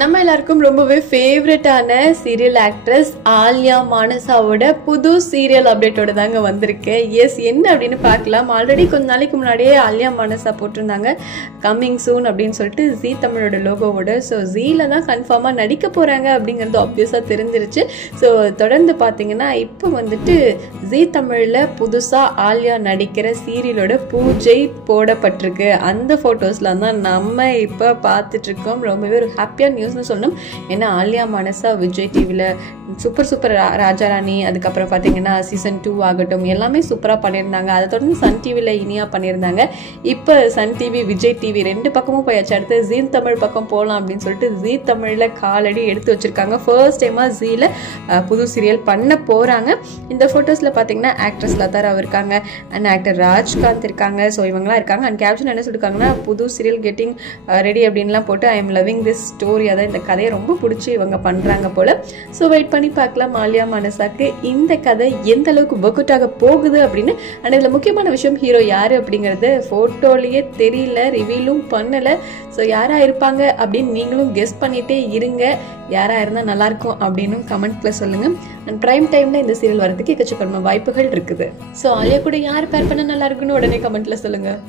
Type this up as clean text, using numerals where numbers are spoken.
நம்ம எல்லாருக்கும் ரொம்பவே ஃபேவரட்டான சீரியல் ஆக்ட்ரஸ் ஆலியா மானசாவோட புது சீரியல் அப்டேட்டோட தாங்க வந்திருக்கு. எஸ், என்ன அப்படின்னு பார்க்கலாம். ஆல்ரெடி கொஞ்ச நாளைக்கு முன்னாடியே ஆலியா மானசா போட்டிருந்தாங்க கம்மிங் சூன் அப்படின்னு சொல்லிட்டு ஜீ தமிழோட லோகோவோட. ஸோ ஜீல தான் கன்ஃபார்மாக நடிக்க போகிறாங்க அப்படிங்கிறது ஆப்வியஸாக தெரிஞ்சிருச்சு. ஸோ தொடர்ந்து பார்த்தீங்கன்னா இப்போ வந்துட்டு ஜீ தமிழில் புதுசாக ஆலியா நடிக்கிற சீரியலோட பூஜை போடப்பட்டிருக்கு. அந்த ஃபோட்டோஸ்லாம் தான் நம்ம இப்போ பார்த்துட்ருக்கோம். ரொம்பவே ஒரு ஹாப்பியாக நியூஸ்னு சொல்லணும். ஏன்னா ஆலியா மானசா விஜய் டிவியில் சூப்பர் ராஜாராணி, அதுக்கப்புறம் பார்த்தீங்கன்னா சீசன் 2 ஆகட்டும், எல்லாமே சூப்பராக பண்ணியிருந்தாங்க. அதை தொடர்ந்து சன் டிவியில் இனியாக பண்ணியிருந்தாங்க. இப்போ சன் டிவி விஜய் டிவி ரெண்டு பக்கமும் போயாச்சு. அடுத்து ஜீ தமிழ் பக்கம் போகலாம் அப்படின்னு சொல்லிட்டு ஜீ தமிழில் காலடி எடுத்து வச்சுருக்காங்க. ஃபர்ஸ்ட் டைமாக ஜீல புது சீரியல் பண்ண போகிறாங்க. இந்த ஃபோட்டோஸில் பார்த்தீங்கன்னா ஆக்ட்ரஸ் லதாராவ் இருக்காங்க அண்ட் ஆக்டர் ராஜ்காந்த் இருக்காங்க. ஸோ இவங்களாம் இருக்காங்க. அண்ட் கேப்ஷன் என்ன சொல்லியிருக்காங்கன்னா, புது சீரியல் கெட்டிங் ரெடி அப்படின்லாம் போட்டு I am loving this story. அதான் இந்த கதையை ரொம்ப பிடிச்சி இவங்க பண்ணுறாங்க போல். ஸோ வெயிட் பண்ணி பார்க்கலாம் ஆலியா மானசாக்கு இந்த கதை எந்த அளவுக்கு ஒர்க் அவுட் ஆக போகுது அப்படின்னு. அண்ட் இதில் முக்கியமான விஷயம், ஹீரோ யார் அப்படிங்கிறது ஃபோட்டோலேயே தெரியல, ரிவீலும் பண்ணலை. ஸோ யாராக இருப்பாங்க அப்படின்னு நீங்களும் கெஸ் பண்ணிகிட்டே இருங்க. யாராக இருந்தால் நல்லாயிருக்கும் அப்படின்னு கமெண்ட்டில் சொல்லுங்கள். அண்ட் ப்ரைம் டைமில் இந்த சீரியல் வரதுக்கு எக்கச்சக்கமான வாய்ப்புகள் இருக்குது. ஸோ ஆலியா கூட யார் பேர் பண்ண நல்லா இருக்குன்னு உடனே கமெண்ட்டில் சொல்லுங்கள்.